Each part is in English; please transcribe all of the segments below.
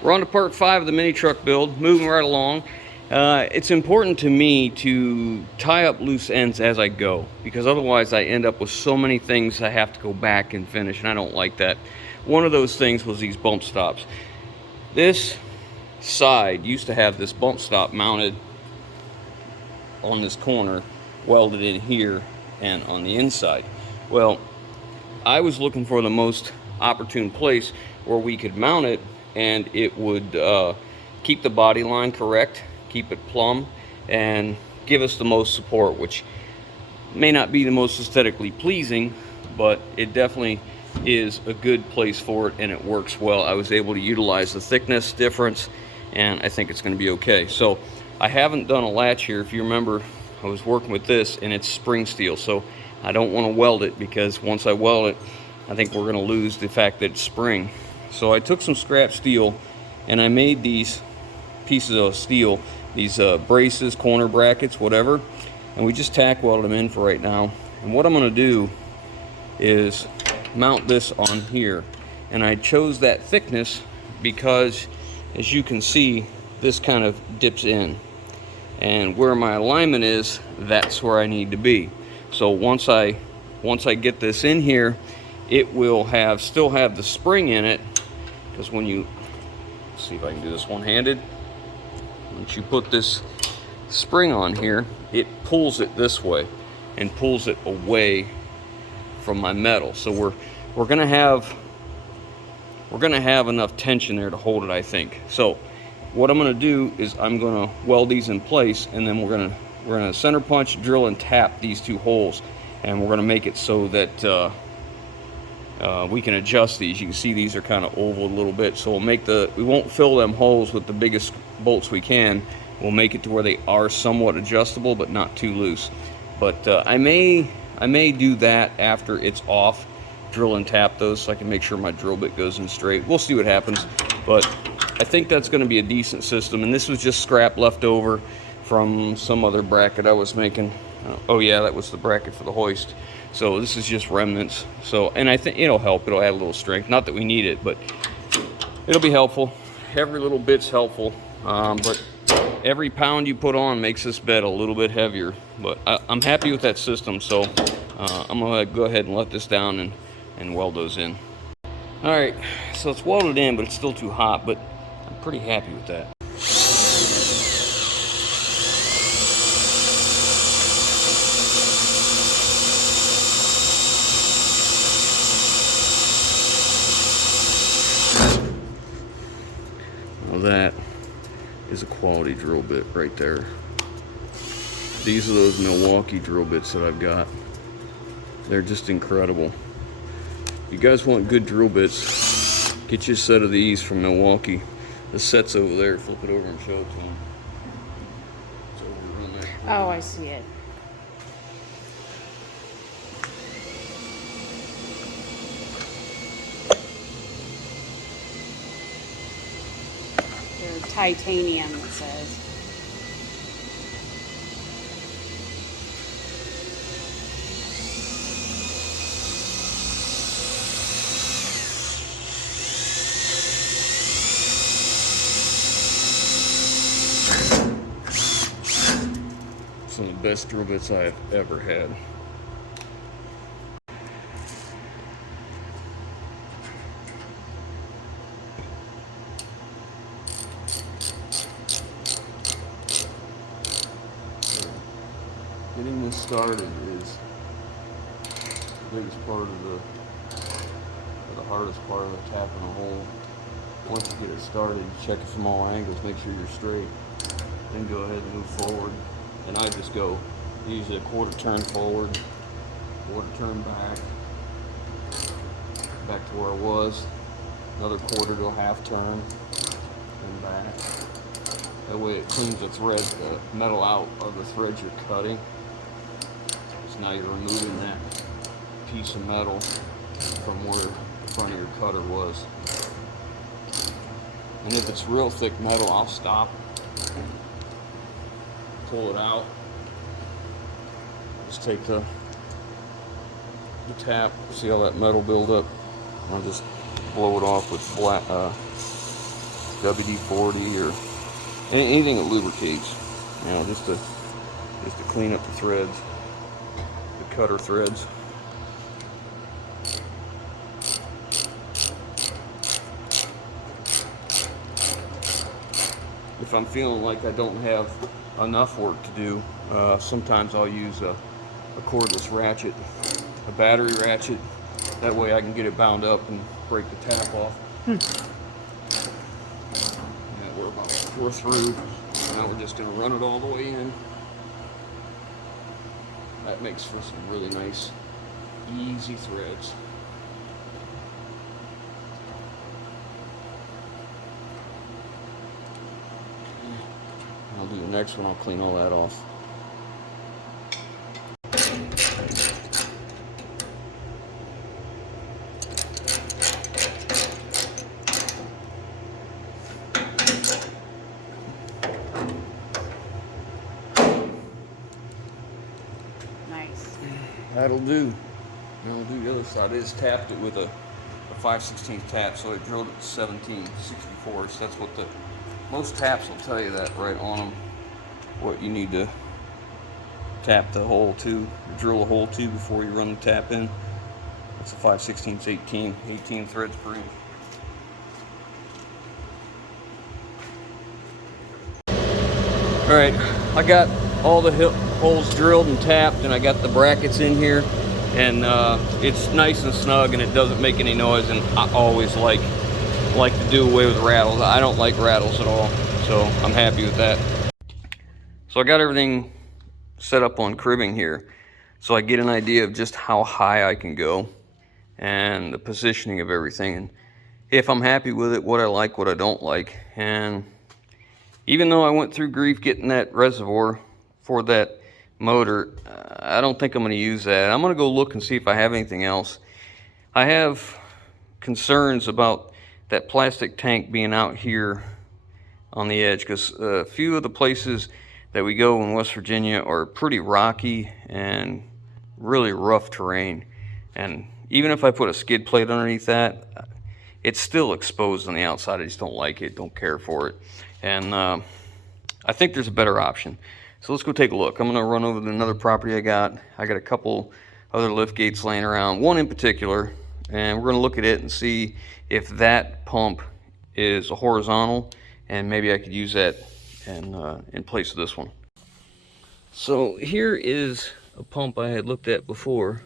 We're on to part 5 of the mini truck build, moving right along. It's important to me to tie up loose ends as I go, because otherwise I end up with so many things I have to go back and finish, and I don't like that. One of those things was these bump stops. This side used to have this bump stop mounted on this corner, welded in here and on the inside. Well, I was looking for the most opportune place where we could mount it and it would keep the body line correct, keep it plumb, and give us the most support, which may not be the most aesthetically pleasing, but it definitely is a good place for it and it works well. I was able to utilize the thickness difference and I think it's going to be okay. So I haven't done a latch here. If you remember, I was working with this and it's spring steel, so I don't want to weld it, because once I weld it, I think we're going to lose the fact that it's spring. So I took some scrap steel and I made these pieces of steel, these braces, corner brackets, whatever, and we just tack welded them in for right now. And what I'm going to do is mount this on here, and I chose that thickness because, as you can see, this kind of dips in, and where my alignment is, that's where I need to be. So once I get this in here, it will still have the spring in it, because when you see if I can do this one-handed, once you put this spring on here, it pulls it this way and pulls it away from my metal. So we're gonna have enough tension there to hold it, I think. So what I'm gonna do is I'm gonna weld these in place, and then we're gonna center punch, drill, and tap these two holes, and we're gonna make it so that we can adjust these. You can see these are kind of oval a little bit, so we won't fill them holes with the biggest bolts we can. We'll make it to where they are somewhat adjustable but not too loose. But I may do that after it's off, drill and tap those, so I can make sure my drill bit goes in straight. We'll see what happens, but I think that's going to be a decent system. And this was just scrap left over from some other bracket I was making. Oh yeah, that was the bracket for the hoist. So this is just remnants. So, and I think it'll help. It'll add a little strength. Not that we need it, but it'll be helpful. Every little bit's helpful. But every pound you put on makes this bed a little bit heavier. But I'm happy with that system. So I'm gonna go ahead and let this down and weld those in. All right, so it's welded in, but it's still too hot. But I'm pretty happy with that. That is a quality drill bit right there. These are those Milwaukee drill bits that I've got. They're just incredible. You guys want good drill bits, get you a set of these from Milwaukee. The set's over there. Flip it over and show it to them. It's over on there. Oh, I see it. Titanium, it says. Some of the best drill bits I have ever had. Getting this started is the biggest part of the hardest part of tapping a hole. Once you get it started, check it from all angles, make sure you're straight, then go ahead and move forward. And I just go usually a quarter turn forward, quarter turn back to where I was, another quarter to a half turn, and back. That way it cleans the metal out of the threads you're cutting. So now you're removing that piece of metal from where the front of your cutter was. And if it's real thick metal, I'll stop, pull it out, just take the tap, see all that metal build up, I'll just blow it off with WD-40 or anything that lubricates, you know, just to clean up the threads, the cutter threads. If I'm feeling like I don't have enough work to do, sometimes I'll use a cordless ratchet, a battery ratchet. That way I can get it bound up and break the tap off. Yeah, we're through. Now we're just going to run it all the way in. That makes for some really nice, easy threads. I'll do the next one, I'll clean all that off. Nice. That'll do. That'll do the other side. I just tapped it with a 5/16 tap, so it drilled it to 17/64. So that's what most taps will tell you that right on them. What you need to tap the hole to, or drill a hole to before you run the tap in. It's a 5/16 18 threads per inch. All right, I got all the holes drilled and tapped, and I got the brackets in here, and it's nice and snug, and it doesn't make any noise. And I always like to do away with rattles. I don't like rattles at all, so I'm happy with that. So I got everything set up on cribbing here, so I get an idea of just how high I can go and the positioning of everything, and if I'm happy with it, what I like, what I don't like. And even though I went through grief getting that reservoir for that motor, I don't think I'm going to use that. I'm going to go look and see if I have anything else. I have concerns about that plastic tank being out here on the edge, because a few of the places that we go in West Virginia are pretty rocky and really rough terrain. And even if I put a skid plate underneath that, it's still exposed on the outside. I just don't like it, don't care for it. And I think there's a better option. So let's go take a look. I'm gonna run over to another property I got. I got a couple other lift gates laying around, one in particular, and we're gonna look at it and see if that pump is a horizontal, and maybe I could use that in place of this one. So here is a pump I had looked at before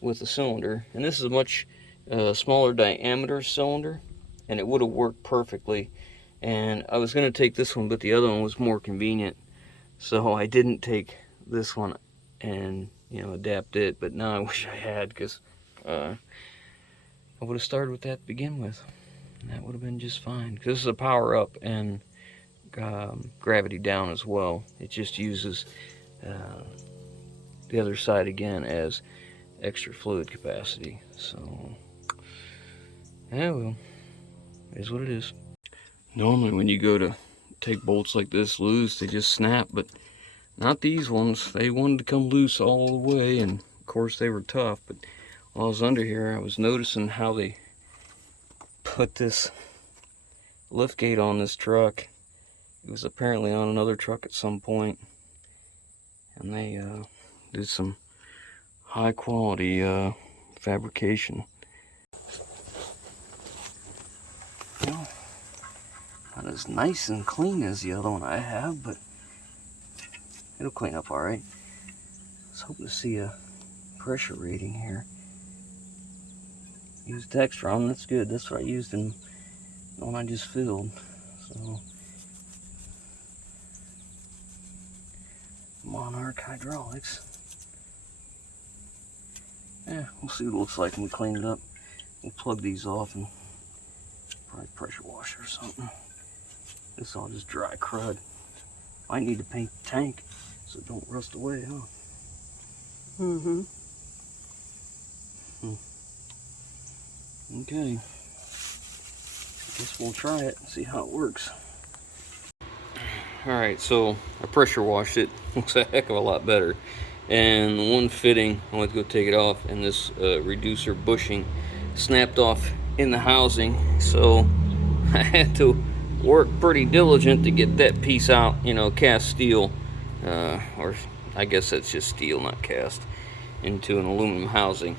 with a cylinder, and this is a much smaller diameter cylinder, and it would have worked perfectly. And I was going to take this one, but the other one was more convenient, so I didn't take this one and, you know, adapt it. But now I wish I had, because I would have started with that to begin with, and that would have been just fine. Because this is a power up and gravity down as well. It just uses the other side again as extra fluid capacity. So yeah, well, it is what it is. Normally when you go to take bolts like this loose, they just snap, but not these ones. They wanted to come loose all the way, and of course they were tough. But while I was under here, I was noticing how they put this lift gate on this truck. It was apparently on another truck at some point, and they did some high quality fabrication. Well, not as nice and clean as the other one I have, but it'll clean up all right. I was hoping to see a pressure reading here. Used Dextron, that's good. That's what I used in the one I just filled. So Monarch Hydraulics. Yeah, we'll see what it looks like when we clean it up. We'll plug these off and probably pressure washer or something. This is all just dry crud. I need to paint the tank so it don't rust away, huh? Mm-hmm. Okay. I guess we'll try it and see how it works. Alright, so I pressure washed it. Looks a heck of a lot better. And the one fitting, I went to go take it off, and this reducer bushing snapped off in the housing. So I had to worked pretty diligent to get that piece out, you know, cast steel, or I guess that's just steel, not cast, into an aluminum housing.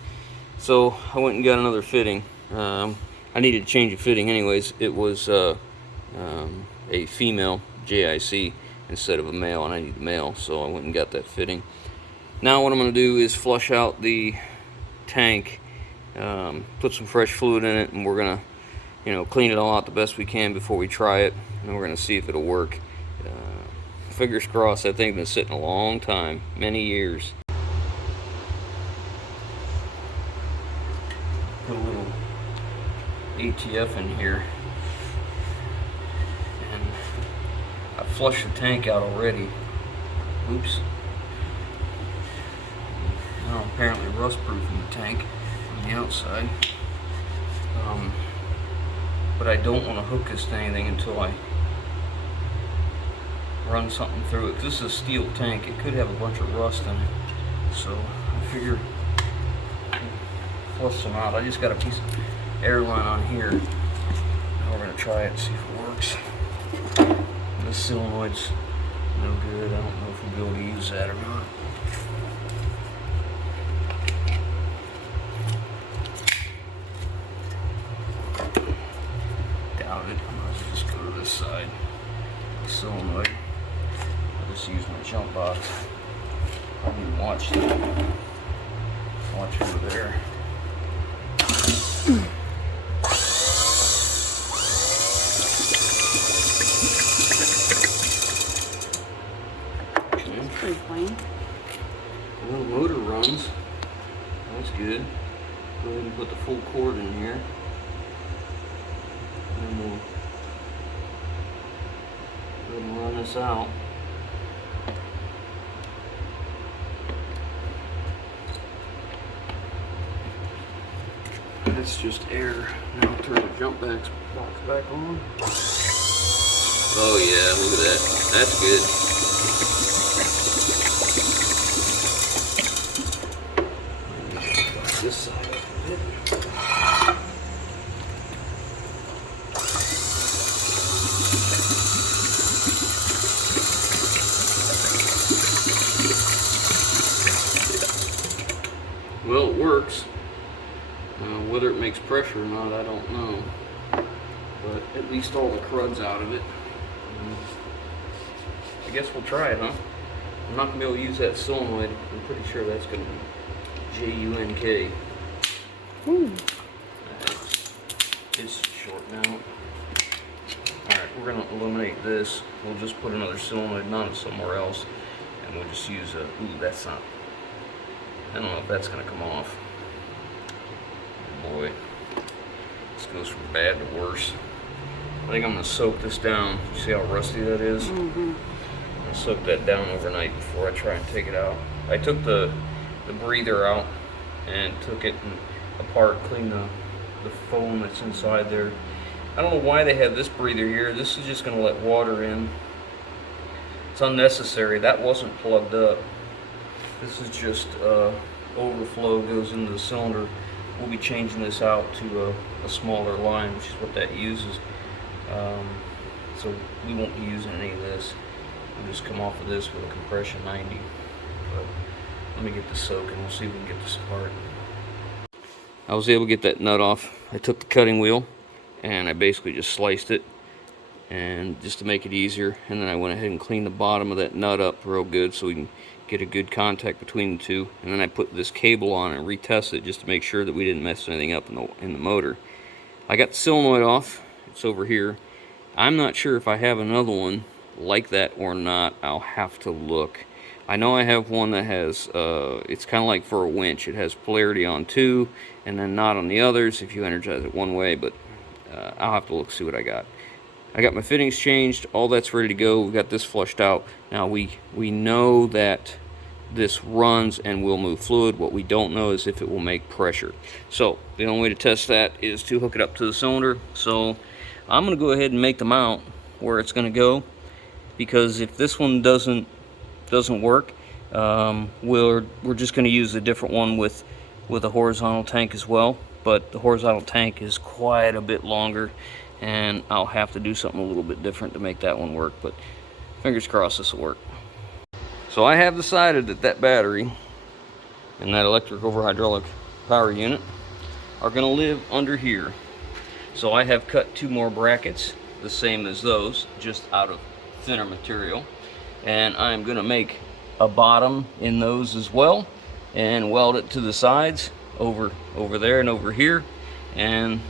So I went and got another fitting. I needed to change a fitting anyways. It was a female JIC instead of a male, and I need a male, so I went and got that fitting. Now what I'm going to do is flush out the tank, put some fresh fluid in it, and we're going to, you know, clean it all out the best we can before we try it, and we're going to see if it'll work. Fingers crossed. That thing's been sitting a long time, many years. Put a little ATF in here, and I flushed the tank out already. Oops. Now I'm apparently rust proofing the tank on the outside. But I don't want to hook this to anything until I run something through it. This is a steel tank. It could have a bunch of rust in it. So I figure flush some out. I just got a piece of airline on here. Now we're going to try it and see if it works. This solenoid's no good. I don't know if we'll be able to use that or not. Doubt it. I might just go to this side. The solenoid. I'll just use my jump box. I need to watch that. Watch over there. Pretty plain. Well, the motor runs. That's good. Go ahead and put the full cord in here. And we'll go ahead and run this out. That's just air. Now I'll turn the jump box back on. Oh yeah, look at that. That's good. This side of it. Well, it works. Whether it makes pressure or not, I don't know. But at least all the crud's out of it. I guess we'll try it, huh? I'm not going to be able to use that solenoid. I'm pretty sure that's going to be JUNK. It's short now. Alright, we're going to eliminate this. We'll just put another solenoid on it somewhere else. And we'll just use a... Ooh, that's not... I don't know if that's going to come off. Boy, this goes from bad to worse. I think I'm going to soak this down. You see how rusty that is? Mm-hmm. I'm going to soak that down overnight before I try and take it out. I took the breather out and took it apart, cleaned the foam that's inside there. I don't know why they have this breather here. This is just going to let water in. It's unnecessary. That wasn't plugged up. This is just overflow goes into the cylinder. We'll be changing this out to a smaller line, which is what that uses. So we won't be using any of this. We'll just come off of this with a compression 90. But let me get this soaking. We'll see if we can get this apart. I was able to get that nut off. I took the cutting wheel and I basically just sliced it, and just to make it easier, and then I went ahead and cleaned the bottom of that nut up real good so we can get a good contact between the two. And then I put this cable on and retested it just to make sure that we didn't mess anything up in the motor. I got the solenoid off. It's over here. I'm not sure if I have another one like that or not. I'll have to look. I know I have one that has, it's kind of like for a winch. It has polarity on two and then not on the others if you energize it one way, but I'll have to look, see what I got. I got my fittings changed. All that's ready to go. We got this flushed out. Now we know that this runs and will move fluid. What we don't know is if it will make pressure. So the only way to test that is to hook it up to the cylinder. So I'm going to go ahead and make the mount where it's going to go, because if this one doesn't work, we're just going to use a different one with a horizontal tank as well. But the horizontal tank is quite a bit longer. and I'll have to do something a little bit different to make that one work, but fingers crossed this will work. So I have decided that that battery and that electric over hydraulic power unit are going to live under here. So I have cut 2 more brackets, the same as those, just out of thinner material, and I'm going to make a bottom in those as well and weld it to the sides over there and over here, and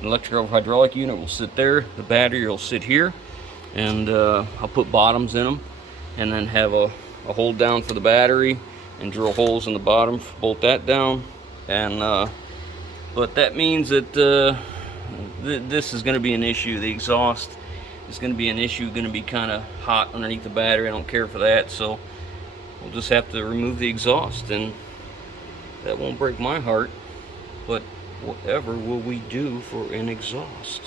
the electric over hydraulic unit will sit there, the battery will sit here, and I'll put bottoms in them and then have a hold down for the battery and drill holes in the bottom, bolt that down, and but that means that this is going to be an issue. The exhaust is going to be an issue, going to be kind of hot underneath the battery. I don't care for that, so we'll just have to remove the exhaust, and that won't break my heart, but whatever will we do for an exhaust?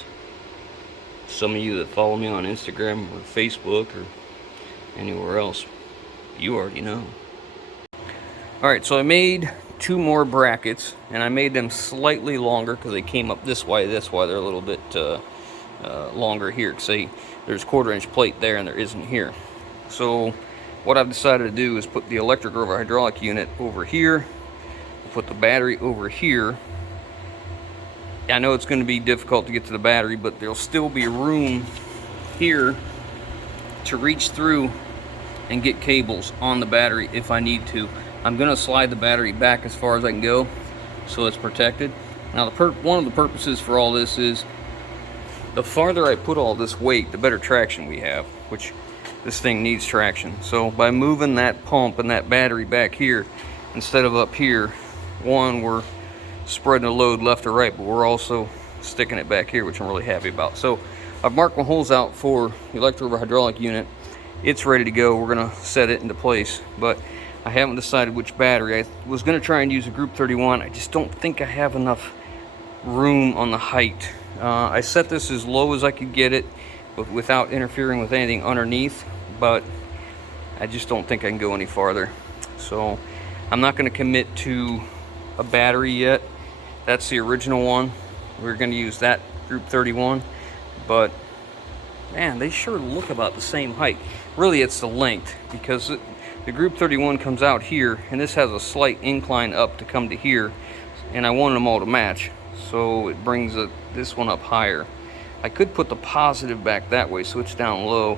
Some of you that follow me on Instagram or Facebook or anywhere else, you already know. Alright, so I made 2 more brackets, and I made them slightly longer because they came up this way. That's why they're a little bit longer here. See, there's 1/4 inch plate there and there isn't here. So what I've decided to do is put the electric over hydraulic unit over here, put the battery over here. I know it's going to be difficult to get to the battery, but there'll still be room here to reach through and get cables on the battery if I need to. I'm going to slide the battery back as far as I can go so it's protected. Now one of the purposes for all this is the farther I put all this weight, the better traction we have, which this thing needs traction. So by moving that pump and that battery back here instead of up here, one, we're spreading the load left or right, but we're also sticking it back here, which I'm really happy about. So I've marked my holes out for the electric over hydraulic unit. It's ready to go. We're going to set it into place, but I haven't decided which battery. I was going to try and use a Group 31. I just don't think I have enough room on the height. I set this as low as I could get it, but without interfering with anything underneath, but I just don't think I can go any farther. So I'm not going to commit to a battery yet. That's the original one. We're going to use that Group 31, but man, they sure look about the same height. Really, it's the length, because the Group 31 comes out here, and this has a slight incline up to come to here, and I wanted them all to match, so it brings this one up higher. I could put the positive back that way, switch down low,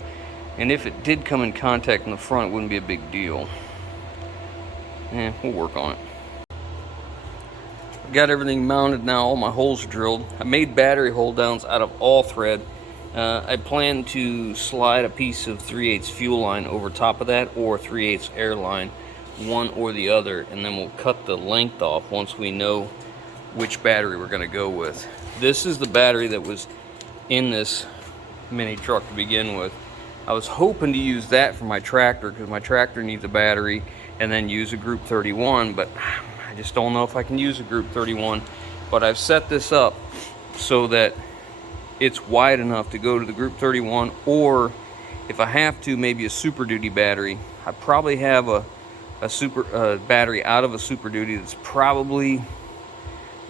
and if it did come in contact in the front, it wouldn't be a big deal. We'll work on it. Got everything mounted now, all my holes are drilled. I made battery hold downs out of all thread. I plan to slide a piece of 3/8 fuel line over top of that, or 3/8 air line, one or the other, and then we'll cut the length off once we know which battery we're going to go with. This is the battery that was in this mini truck to begin with. I was hoping to use that for my tractor, because my tractor needs a battery, and then use a Group 31, but I just don't know if I can use a Group 31. But I've set this up so that it's wide enough to go to the Group 31, or if I have to, maybe a Super Duty battery. I probably have a battery out of a Super Duty that's probably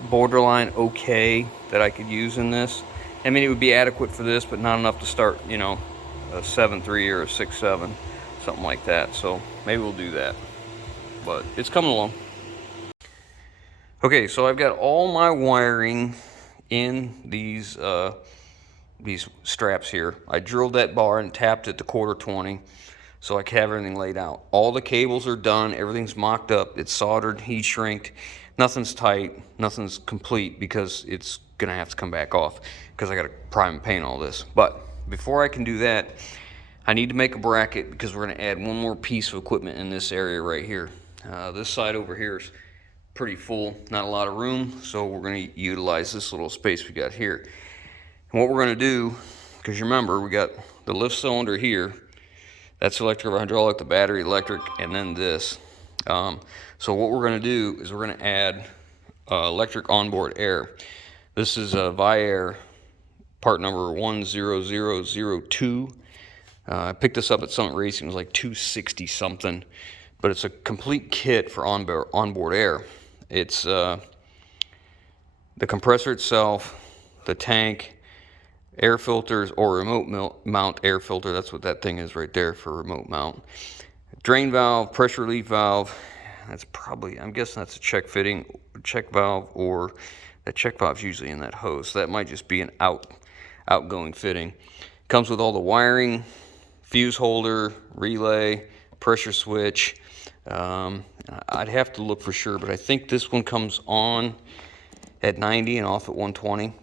borderline okay that I could use in this. I mean, it would be adequate for this, but not enough to start, you know, a 7.3 or a 6.7, something like that. So maybe we'll do that, but it's coming along. Okay, so I've got all my wiring in these straps here. I drilled that bar and tapped it to 1/4 so I can have everything laid out. All the cables are done, everything's mocked up, it's soldered, heat shrinked, nothing's tight, nothing's complete, because it's gonna have to come back off because I gotta prime and paint all this. But before I can do that, I need to make a bracket, because we're gonna add one more piece of equipment in this area right here. This side over here is pretty full, not a lot of room, so we're going to utilize this little space we got here. And what we're going to do, because you remember we got the lift cylinder here, that's electric or hydraulic, the battery electric, and then this. So what we're going to do is we're going to add electric onboard air. This is a Viair part number 10002. I picked this up at Summit Racing. It was like $260 something, but it's a complete kit for onboard air. It's the compressor itself, the tank, air filters or remote mount air filter. That's what that thing is right there for remote mount. Drain valve, pressure relief valve. That's probably, I'm guessing that's a check valve, or that check valve's usually in that hose. So that might just be an outgoing fitting. Comes with all the wiring, fuse holder, relay, pressure switch. I'd have to look for sure, but I think this one comes on at 90 and off at 120.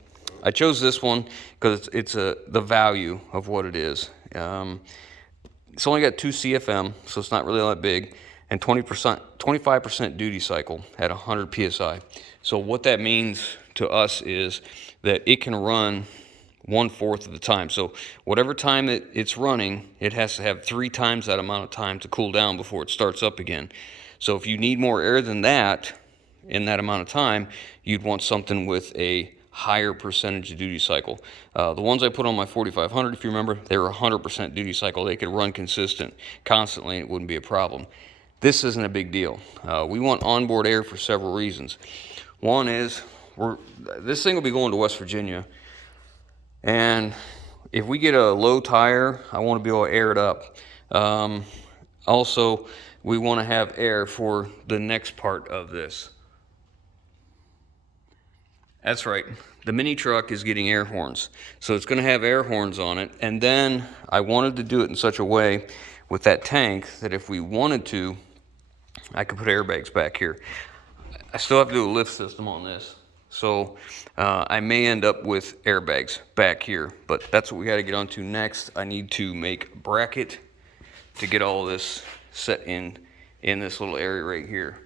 I chose this one because it's the value of what it is. It's only got 2 CFM, so it's not really that big, and 25% duty cycle at 100 PSI. So what that means to us is that it can run 1/4 of the time. So whatever time it's running, it has to have 3 times that amount of time to cool down before it starts up again. So if you need more air than that in that amount of time, you'd want something with a higher percentage of duty cycle. The ones I put on my 4500, if you remember, they were 100% duty cycle. They could run constantly, and it wouldn't be a problem. This isn't a big deal. We want onboard air for several reasons. One is, this thing will be going to West Virginia, and if we get a low tire, I want to be able to air it up. Also, we want to have air for the next part of this. That's right. The mini truck is getting air horns. So it's going to have air horns on it. And then I wanted to do it in such a way with that tank that if we wanted to, I could put airbags back here. I still have to do a lift system on this. So I may end up with airbags back here. But that's what we got to get onto next. I need to make a bracket to get all this set in this little area right here.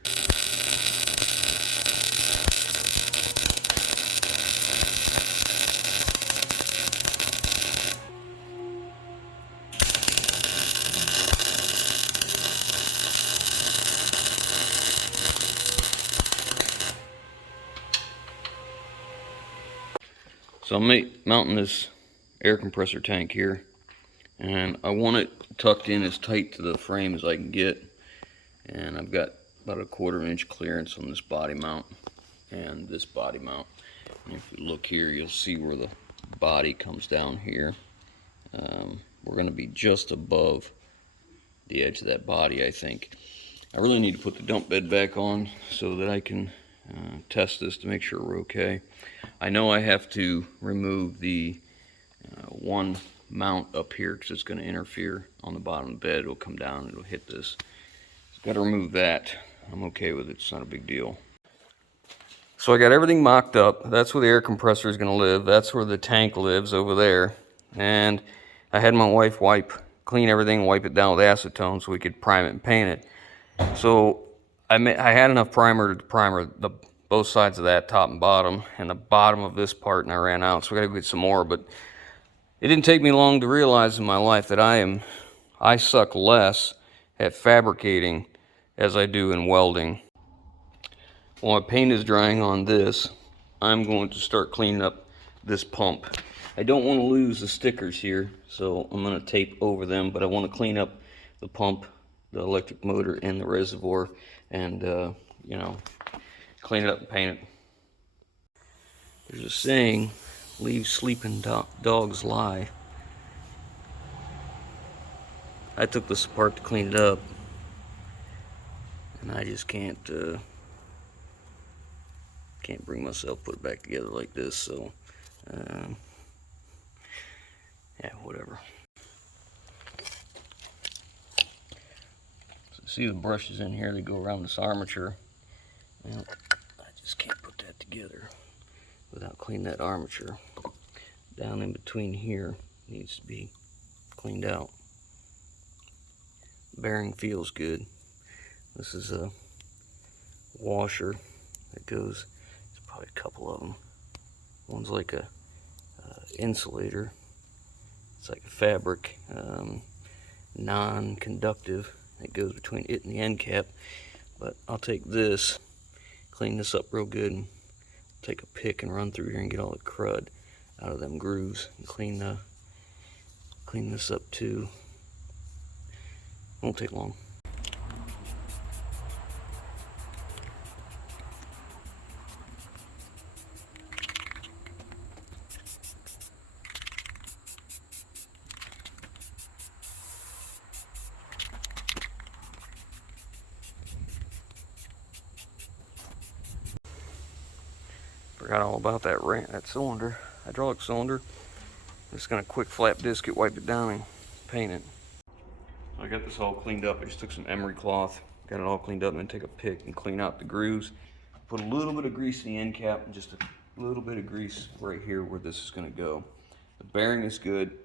So I'm mounting this air compressor tank here, and I want it tucked in as tight to the frame as I can get. And I've got about a 1/4 inch clearance on this body mount and this body mount. And if you look here, you'll see where the body comes down here. We're going to be just above the edge of that body, I think. I really need to put the dump bed back on so that I can test this to make sure we're okay. I know I have to remove the one mount up here because it's going to interfere on the bottom of the bed. It'll come down and it'll hit this. Got to remove that. I'm okay with it. It's not a big deal. So I got everything mocked up. That's where the air compressor is going to live. That's where the tank lives over there. And I had my wife clean everything, wipe it down with acetone so we could prime it and paint it. So I had enough primer to primer both sides of that, top and bottom, and the bottom of this part, and I ran out. So we got to go get some more. But it didn't take me long to realize in my life that I suck less at fabricating as I do in welding. While my paint is drying on this, I'm going to start cleaning up this pump. I don't want to lose the stickers here, so I'm going to tape over them, but I want to clean up the pump, the electric motor, and the reservoir, and you know, clean it up and paint it. There's a saying, leave sleeping dogs lie. I took this apart to clean it up, and I just can't bring myself to put it back together like this. So yeah, whatever. So see the brushes in here, they go around this armature. Well, I just can't put that together without cleaning that armature. Down in between here needs to be cleaned out. Bearing feels good. This is a washer that goes, there's probably a couple of them. One's like a insulator. It's like a fabric, non-conductive. It goes between it and the end cap. But I'll take this, clean this up real good, and take a pick and run through here and get all the crud out of them grooves and clean this up too. Won't take long. Forgot all about that cylinder, hydraulic cylinder. Just gonna quick flap disc it, wipe it down, and paint it. So I got this all cleaned up. I just took some emery cloth, got it all cleaned up, and then take a pick and clean out the grooves. Put a little bit of grease in the end cap and just a little bit of grease right here where this is gonna go. The bearing is good.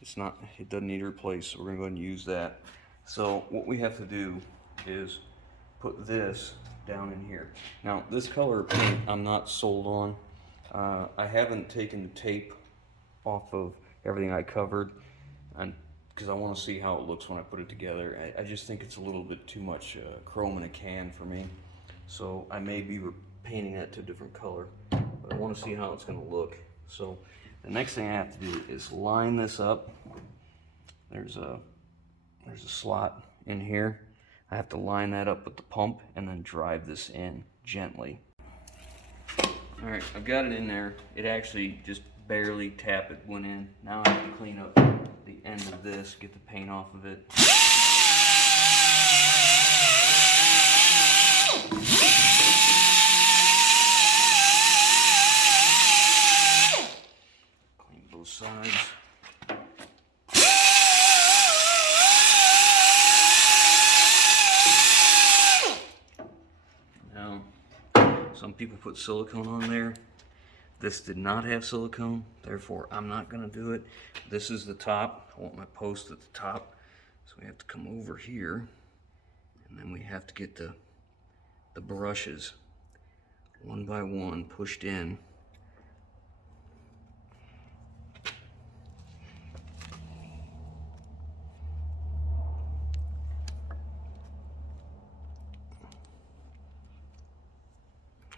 It doesn't need replaced, so we're gonna go ahead and use that. So what we have to do is put this down in here. Now this color paint I'm not sold on. I haven't taken the tape off of everything I covered, and because I want to see how it looks when I put it together. I just think it's a little bit too much chrome in a can for me, so I may be painting that to a different color, but I want to see how it's going to look. So the next thing I have to do is line this up. There's a slot in here. I have to line that up with the pump and then drive this in gently. All right, I've got it in there. It actually just barely went in. Now I have to clean up the end of this, get the paint off of it. Clean both sides. Now, some people put silicone on there. This did not have silicone, therefore I'm not going to do it. This is the top. I want my post at the top. So we have to come over here, and then we have to get the brushes one by one pushed in.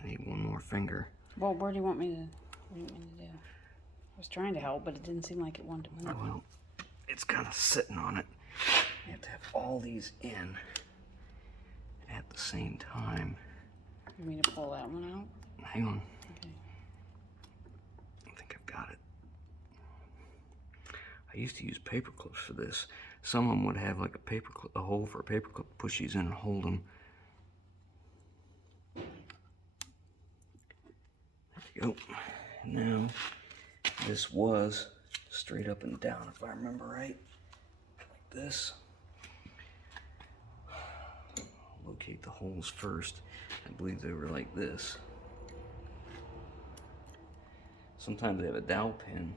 I need one more finger. Well, where do you want me to do? I was trying to help, but it didn't seem like it wanted to move. Well, it's kind of sitting on it. You have to have all these in at the same time. You want me to pull that one out? Hang on. Okay. I think I've got it. I used to use paper clips for this. Some of them would have like a hole for a paper clip to push these in and hold them. There you go. Now, this was straight up and down, if I remember right. Like this. Locate the holes first. I believe they were like this. Sometimes they have a dowel pin.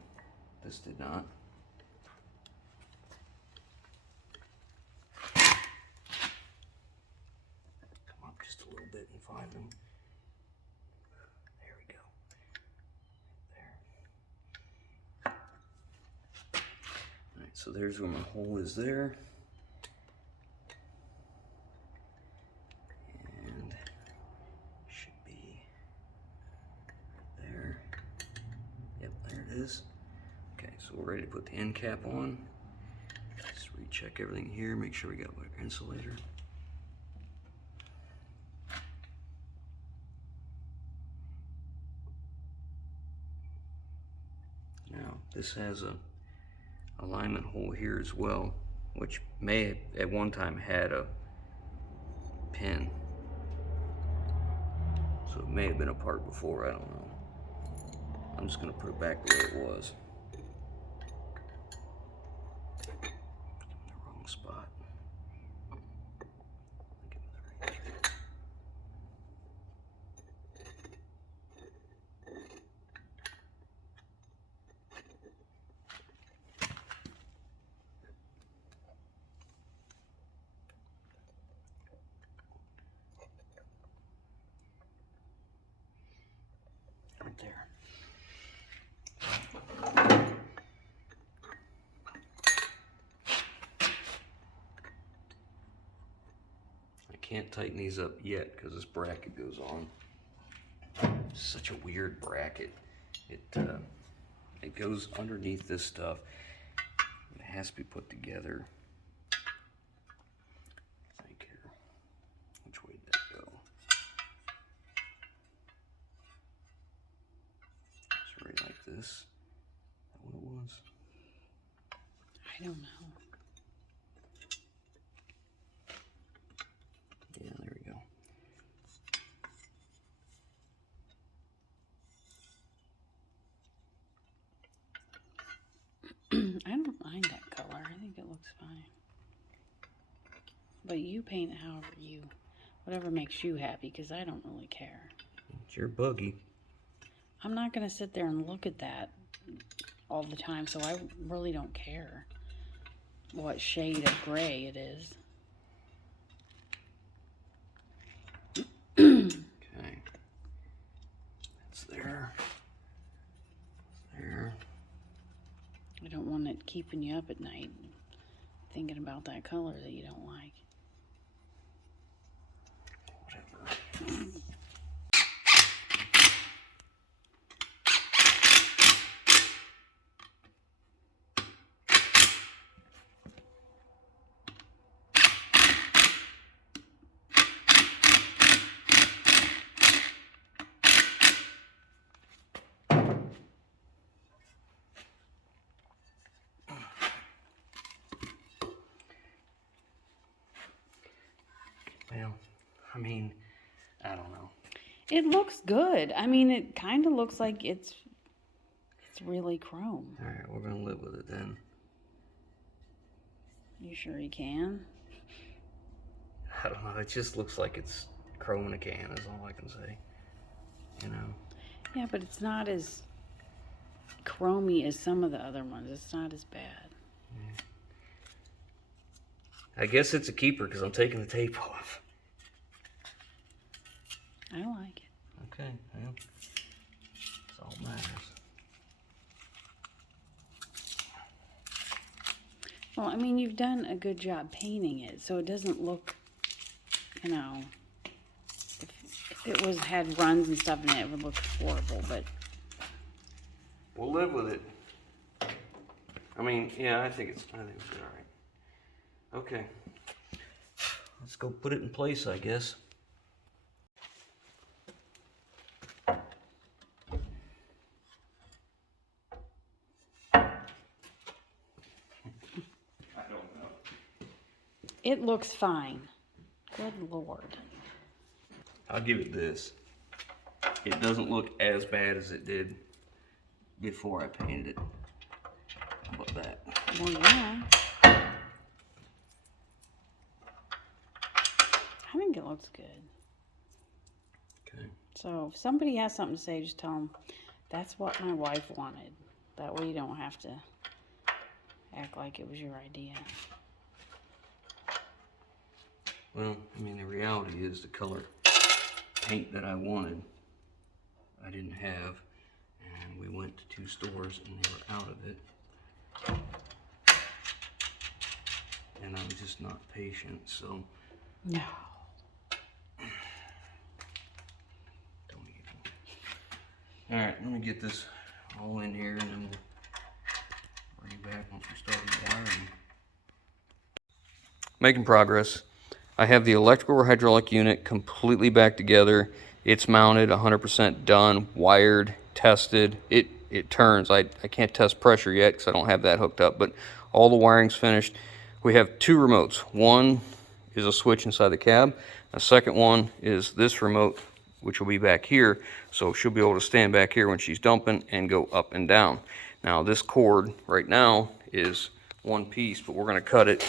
This did not. Come up just a little bit and find them. There we go. There. Alright, so there's where my hole is there. And should be there. Yep, there it is. Okay, so we're ready to put the end cap on. Just recheck everything here, make sure we got our insulator. Now, this has a alignment hole here as well, which may have at one time had a pin. So it may have been a part before, I don't know. I'm just gonna put it back the way it was. In the wrong spot. Give it the right here. Right there. I can't tighten these up yet because this bracket goes on. It's such a weird bracket. It goes underneath this stuff. It has to be put together. I think here. Which way did that go? It's right like this. Is that what it was? I don't know. Yeah, there we go. But you paint it however whatever makes you happy, because I don't really care. It's your buggy. I'm not going to sit there and look at that all the time, so I really don't care what shade of gray it is. Okay. That's there. There. I don't want it keeping you up at night thinking about that color that you don't like. Whatever. Well, I mean, I don't know. It looks good. I mean, it kind of looks like it's really chrome. All right, we're gonna live with it then. You sure you can? I don't know. It just looks like it's chrome in a can. Is all I can say. You know. Yeah, but it's not as chromy as some of the other ones. It's not as bad. Yeah. I guess it's a keeper because I'm taking the tape off. I like it. Okay, well, that's all that matters. Well, I mean, you've done a good job painting it, so it doesn't look, you know, if it had runs and stuff in it, it would look horrible, but We'll live with it. I mean, yeah, I think it's good, all right. Okay, let's go put it in place, I guess. it looks fine. Good Lord. I'll give it this. It doesn't look as bad as it did before I painted it. How about that? Well, yeah. I think it looks good. Okay. So if somebody has something to say, just tell them that's what my wife wanted. That way you don't have to act like it was your idea. Well, I mean, the reality is the color paint that I wanted, I didn't have, and we went to 2 stores and they were out of it. And I'm just not patient, so. No. Don't even. All right, let me get this all in here and then we'll bring you back once we start the wiring. Making progress. I have the electrical or hydraulic unit completely back together. It's mounted, 100% done, wired, tested. It turns. I can't test pressure yet because I don't have that hooked up, but all the wiring's finished. We have 2 remotes. One is a switch inside the cab. The second one is this remote, which will be back here. So she'll be able to stand back here when she's dumping and go up and down. Now this cord right now is one piece, but we're gonna cut it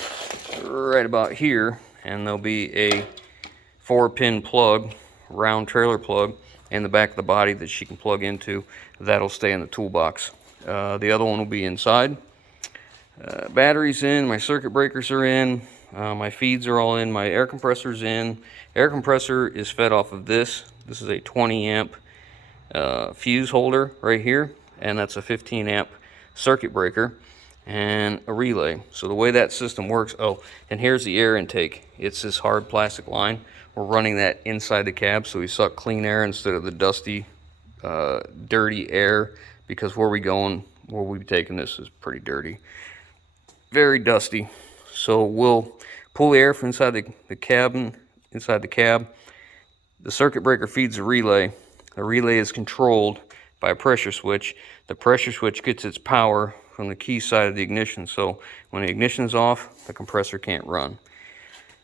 right about here, and there'll be a 4-pin plug, round trailer plug, in the back of the body that she can plug into. That'll stay in the toolbox. The other one will be inside. Batteries in, my circuit breakers are in, my feeds are all in, my air compressor's in. Air compressor is fed off of this. This is a 20 amp fuse holder right here, and that's a 15 amp circuit breaker and a relay. So the way that system works, oh, and here's the air intake. It's this hard plastic line. We're running that inside the cab so we suck clean air instead of the dusty, dirty air, because where we taking this is pretty dirty. Very dusty. So we'll pull the air from inside the cabin, inside the cab. The circuit breaker feeds the relay. The relay is controlled by a pressure switch. The pressure switch gets its power from the key side of the ignition. So when the ignition is off, the compressor can't run.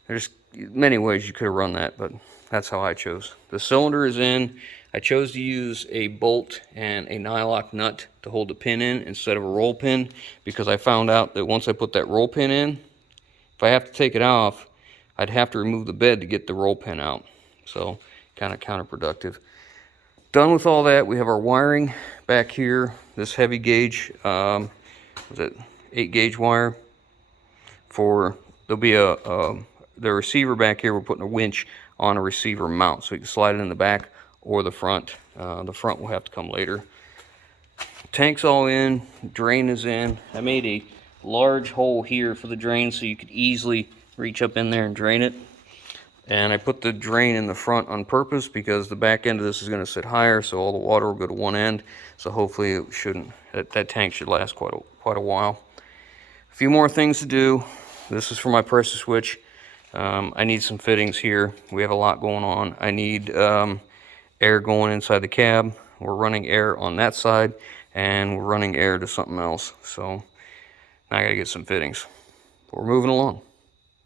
There's many ways you could have run that, but that's how I chose. The cylinder is in. I chose to use a bolt and a nylock nut to hold the pin in instead of a roll pin, because I found out that once I put that roll pin in, if I have to take it off, I'd have to remove the bed to get the roll pin out. So kind of counterproductive. Done with all that, we have our wiring back here. This heavy gauge, was it 8-gauge wire for, there'll be the receiver back here. We're putting a winch on a receiver mount so you can slide it in the back or the front. The front will have to come later. Tank's all in, drain is in. I made a large hole here for the drain so you could easily reach up in there and drain it. And I put the drain in the front on purpose because the back end of this is going to sit higher, so all the water will go to one end. So hopefully it shouldn't, that tank should last quite a while. A few more things to do. This is for my pressure switch. I need some fittings here. We have a lot going on. I need air going inside the cab. We're running air on that side, and we're running air to something else. So now I gotta get some fittings. But we're moving along.